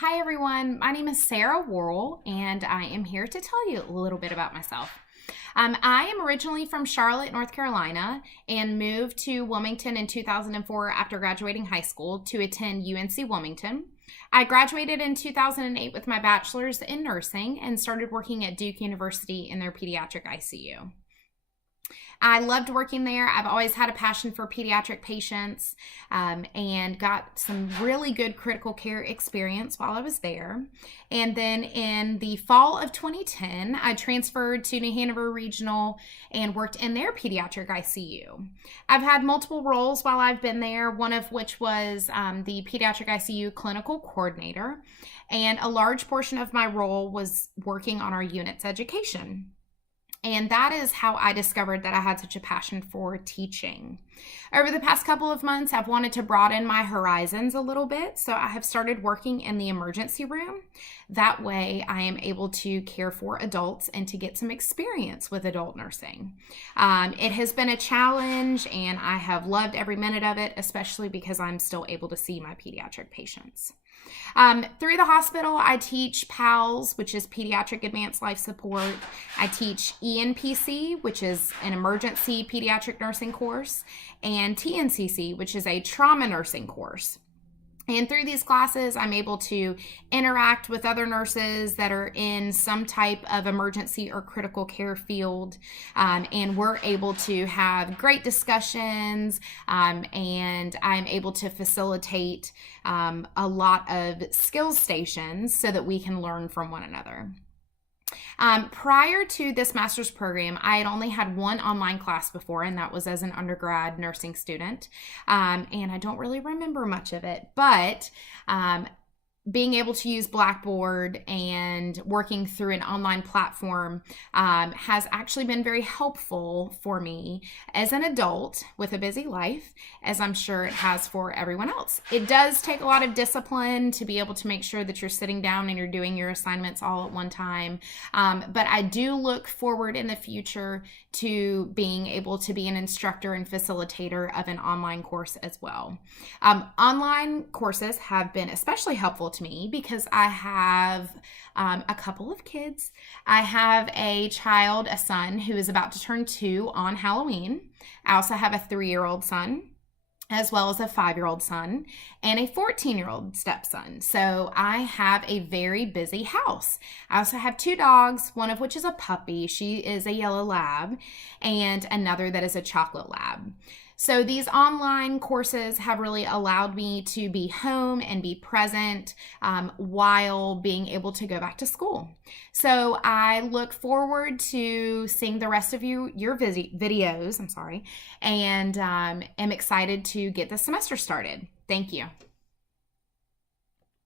Hi everyone, my name is Sarah Worrell and I am here to tell you a little bit about myself. I am originally from Charlotte, North Carolina and moved to Wilmington in 2004 after graduating high school to attend UNC Wilmington. I graduated in 2008 with my bachelor's in nursing and started working at Duke University in their pediatric ICU. I loved working there. I've always had a passion for pediatric patients and got some really good critical care experience while I was there. And then in the fall of 2010, I transferred to New Hanover Regional and worked in their pediatric ICU. I've had multiple roles while I've been there, one of which was the pediatric ICU clinical coordinator. And a large portion of my role was working on our unit's education. And that is how I discovered that I had such a passion for teaching. Over the past couple of months, I've wanted to broaden my horizons a little bit, so I have started working in the emergency room. That way, I am able to care for adults and to get some experience with adult nursing. It has been a challenge, and I have loved every minute of it, especially because I'm still able to see my pediatric patients. Through the hospital, I teach PALS, which is Pediatric Advanced Life Support. I teach ENPC, which is an emergency pediatric nursing course, and TNCC, which is a trauma nursing course. And through these classes, I'm able to interact with other nurses that are in some type of emergency or critical care field. And we're able to have great discussions, and I'm able to facilitate a lot of skills stations so that we can learn from one another. Prior to this master's program, I had only had one online class before, and that was as an undergrad nursing student. And I don't really remember much of it, but being able to use Blackboard and working through an online platform has actually been very helpful for me as an adult with a busy life, as I'm sure it has for everyone else. It does take a lot of discipline to be able to make sure that you're sitting down and you're doing your assignments all at one time. But I do look forward in the future to being able to be an instructor and facilitator of an online course as well. Online courses have been especially helpful to me because I have a couple of kids. I have a child, a son, who is about to turn 2 on Halloween. I also have a 3-year-old son, as well as a 5-year-old son and a 14-year-old stepson. So I have a very busy house. I also have 2 dogs, one of which is a puppy. She is a yellow lab, and another that is a chocolate lab. So these online courses have really allowed me to be home and be present while being able to go back to school. So I look forward to seeing the rest of your videos, and am excited to get the semester started. Thank you.